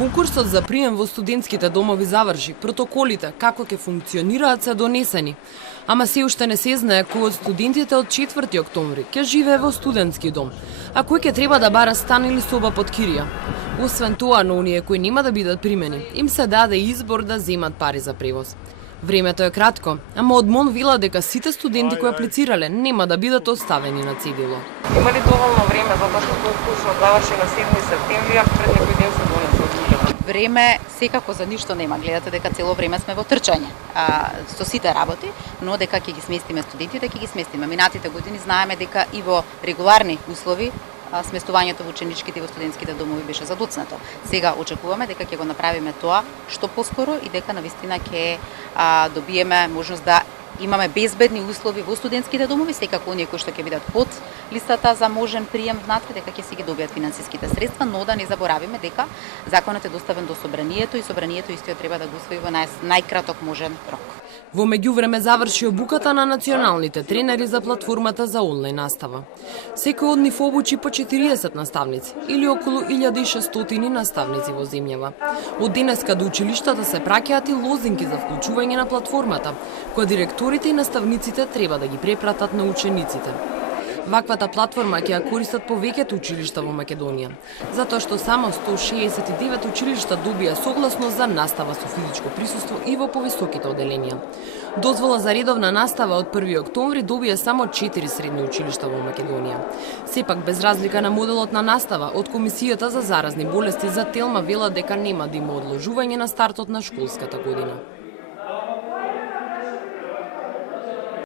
Конкурсот за прием во студентските домови заврши. Протоколите како ќе функционираат се донесени. Ама се уште не се знае кој од студентите од 4 октомври ќе живее во студентски дом, а кој ќе треба да бара стан или соба под кирија. Освен тоа, на оние кои нема да бидат примени, им се даде избор да земат пари за превоз. Времето е кратко, ама од МОН вела дека сите студенти кои аплицирале нема да бидат оставени на цедило. Има ли доволно време затоа што конкурсот заврши на 7 септември, а пред некој ден се донесе одлуката? Време секако за ништо нема. Гледате дека цело време сме во трчање со сите работи, но дека ќе ги сместиме студентите, ќе ги сместиме. Минатите години знаеме дека и во регуларни услови сместувањето во ученичките и во студентските домови беше задоцнато. Сега очекуваме дека ќе го направиме тоа што поскоро и дека навистина ќе добиеме можност да имаме безбедни услови во студентските домови, секако оние кои што ќе бидат под листата за можен прием внатре, дека ќе си ги добијат финансиските средства, но да не заборавиме дека законот е доставен до собранието и собранието истиот треба да го усвои во најкраток можен рок. Во меѓувреме заврши обуката на националните тренери за платформата за онлайн настава. Секој од нив обучи по 40 наставници или околу 1600 наставници во земјава. Од денеска до училиштата се праќаат и лозинки за вклучување на платформата, која директорите и наставниците треба да ги препратат на учениците. Ваквата платформа ќе ја користат повеќето училишта во Македонија, затоа што само 169 училишта добија согласност за настава со физичко присуство и во повисоките оделенија. Дозвола за редовна настава од 1 октомври добија само 4 средни училишта во Македонија. Сепак, без разлика на моделот на настава, од Комисијата за заразни болести за Телма вела дека нема да има одложување на стартот на школската година.